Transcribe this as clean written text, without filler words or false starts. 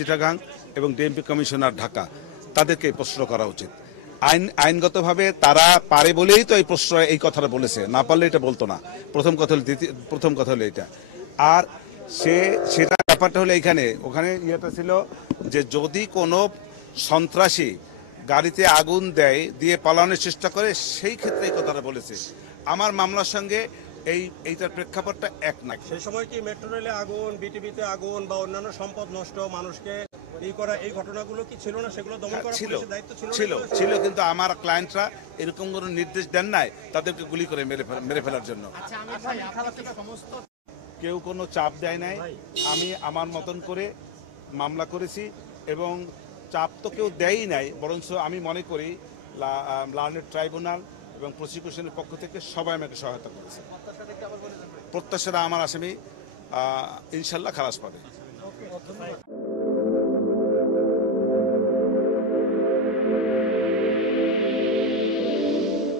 চিটাগাং এবং DMP commissioner Dhaka, তাদেরকে প্রশ্ন করা উচিত। আইনগতভাবে তারা পারে বলেই তো এই কথাটা বলেছে, না পারলে এটা বলতো না। প্রথম কথা হলো এটা। আর সেটা ব্যাপারটা হলো ওখানে ইয়েটা ছিল যে যদি কোনো সন্ত্রাসী গাড়িতে আগুন দিয়ে পালানোর চেষ্টা করে, সেই ক্ষেত্রে এই কথাটা বলেছে। আমার মামলার সঙ্গে এইটার প্রেক্ষাপটটা এক না। সেই সময় কি মেট্রো রেলে আগুন, বিটিভিতে আগুন বা অন্যান্য সম্পদ নষ্ট, মানুষকে এই ঘটনাগুলো কি ছিল না? সেগুলো দমন করা পুলিশের দায়িত্ব ছিল, কিন্তু আমার ক্লায়েন্টরা এরকম কোনো নির্দেশ দেন নাই তাদেরকে গুলি করে মেরে ফেলার জন্য। কেউ কোনো চাপ দেয় নাই। আমি আমার মতন করে মামলা করেছি এবং চাপ তো কেউ দেয়ই নাই, বরঞ্চ আমি মনে করি লার্নেড ট্রাইব্যুনাল এবং প্রসিকিউশনের পক্ষ থেকে সবাই আমাকে সহায়তা করেছে। প্রত্যাশাটা আমার আসামি ইনশাল্লাহ খালাস পাবে।